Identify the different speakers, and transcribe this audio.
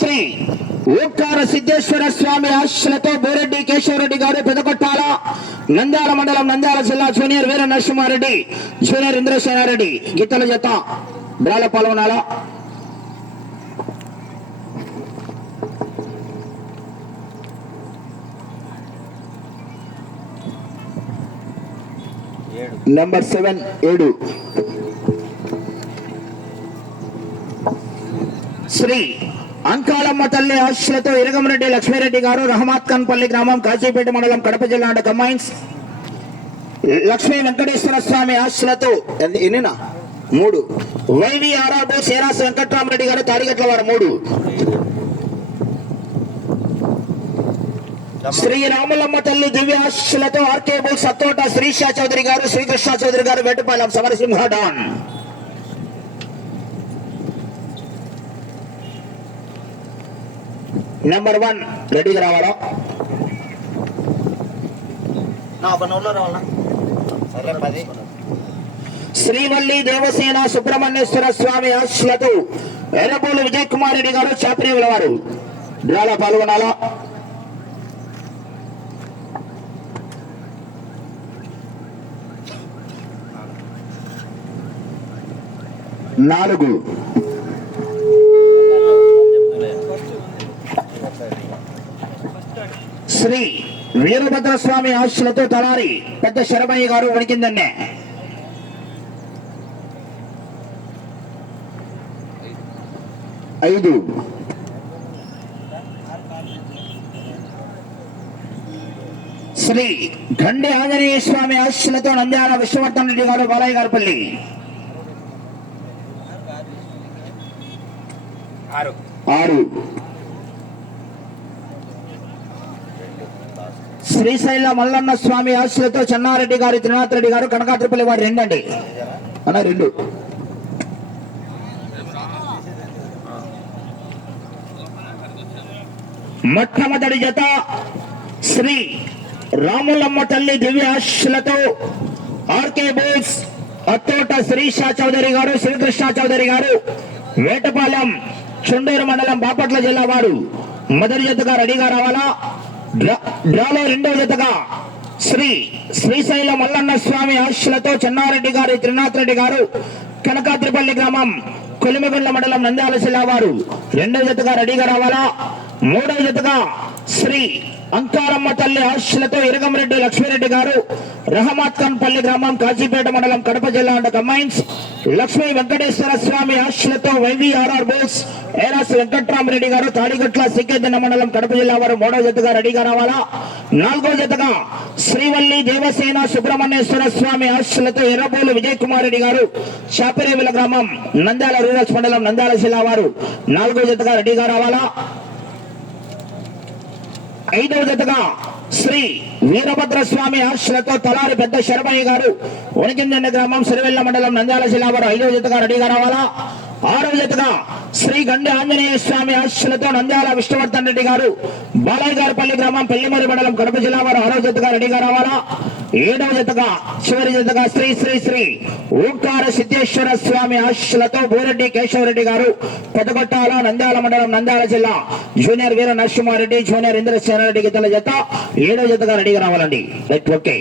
Speaker 1: శ్రీ ఓంకార సిద్ధేశ్వర స్వామి ఆశలతో బోరెడ్డి కేశవరెడ్డి గారు పెదకొట్టాల నంద్యాల మండలం నంద్యాల జిల్లా జూనియర్ వీర నరసింహారెడ్డి జూనియర్ ఇంద్రసేనారెడ్డి గీతల జత బ్రాల పాల్గొనాలా?
Speaker 2: ఏడు
Speaker 1: నెంబర్ సెవెన్ ఏడు. శ్రీ అంకాలమ్మ తల్లి ఆశలతో ఇరగమరెడ్డి లక్ష్మీరెడ్డి గారు రహమాత్ ఖాన్ పల్లి గ్రామం కాజీపేట మండలం కడప జిల్లా అండ్ కంబైన్స్. లక్ష్మీ వెంకటేశ్వర స్వామి ఆశలతో ఎన్నినా? మూడు. వైవి ఆరాబు సేరాస్ వెంకట్రామరెడ్డి గారు తాడిగట్ల వారు మూడు. శ్రీ రాములమ్మ తల్లి దివ్య ఆశలతో ఆర్కేబుల్ సత్తోట శ్రీషా చౌదరి గారు శ్రీకృష్ణ చౌదరి గారు Ventapalem Samarasimha don. Number one రెడీగా రావాలా? శ్రీవల్లి దేవసేన సుబ్రహ్మణ్యేశ్వర స్వామి ఆశలతో ఎర్రబోలు విజయ్ కుమార్ రెడ్డి గారు చాపరేవుల వారు డ్రాలో పాల్గొనాలా? నాలుగు. శ్రీ వీరభద్ర స్వామి ఆశలతో తలారి పెద్ద శరమయ్య గారు వణికిందన్నే. ఐదు. శ్రీ గండి ఆంజనేయ స్వామి ఆశలతో నంద్యాల విశ్వవర్ధన్ రెడ్డి గారు బాలయ్య గారిపల్లి
Speaker 2: ఆరు.
Speaker 1: శ్రీశైల మల్లన్న స్వామి ఆశలతో చెన్నారెడ్డి గారు త్రినాథ్ రెడ్డి గారు కనకాత్రిపల్లి వారు రెండండి. అన్న రెండు. మొట్టమొదటి జత శ్రీ రాములమ్మ తల్లి దివ్య ఆశలతో ఆర్కే బోస్ అత్తోట శ్రీషా చౌదరి గారు శ్రీకృష్ణ చౌదరి గారు వేటపాలెం చుండూరు మండలం బాపట్ల జిల్లా వారు. మొదటి జతగా రెడీగా రావాలా? డ్రాలో రెండో జతగా శ్రీ శ్రీశైల మల్లన్న స్వామి ఆశలతో చెన్నారెడ్డి గారు త్రినాథరెడ్డి గారు కనకాద్రిపల్లి గ్రామం కొలిమిగుండ్ల మండలం నంద్యాల జిల్లా వారు. రెండో జతగా రెడీగా రావాలా? మూడో జతగా శ్రీ అంకారమ్మ తల్లి ఆశలతో ఇరగమరెడ్డి లక్ష్మీరెడ్డి గారు రహమాత్ ఖాన్ పల్లి గ్రామం కాజీపేట మండలం కడప జిల్లా అండ్ కంబైన్స్. లక్ష్మీ వెంకటేశ్వర స్వామి ఆశలతో వైవిఆర్ఆర్ బోస్ ఏరాస్ వెంకట్రామరెడ్డి గారు తాడిగట్ల సిక్కేదన్న మండలం కడప జిల్లా వారు మూడో జతగా రెడీగా రావాలా? నాలుగో జతగా శ్రీవల్లి దేవసేన సుబ్రహ్మణ్యేశ్వర స్వామి ఆశలతో ఎర్రబోలు విజయ్ కుమార్ రెడ్డి గారు చాపిరేవిల గ్రామం నంద్యాల రూరల్స్ మండలం నంద్యాల జిల్లా వారు నాలుగో జతగా రెడీగా రావాలా? ఐదవ జతగా శ్రీ వీరభద్ర స్వామి ఆశలతో తలారి పెద్ద శరభయ్య గారు ఉనికిందండ గ్రామం సిరివెల్ల మండలం నంద్యాల జిల్లా వారు ఐదవ జతగా రెడీగా రావాలా? ఆరవ జతగా శ్రీ గండి ఆంజనేయ స్వామి ఆశలతో నంద్యాల విష్ణువర్ధన్ రెడ్డి గారు బాలయ్య గారిపల్లి గ్రామం పెళ్ళిమరి మండలం కడప జిల్లా వారు ఆరవ జతగా రెడీగా రావాలా? ఏడవ జతగా చివరి జతగా శ్రీ శ్రీ శ్రీ ఓంకార సిద్ధేశ్వర స్వామి ఆశలతో బోరెడ్డి కేశవరెడ్డి గారు కొత్తగొట్టాలో నంద్యాల మండలం నంద్యాల జిల్లా జూనియర్ వీర నరసింహారెడ్డి జూనియర్ ఇంద్రసేనారెడ్డి గీతల జత. ఏడవ జతగా రెడీగా రావాలండి. ఓకే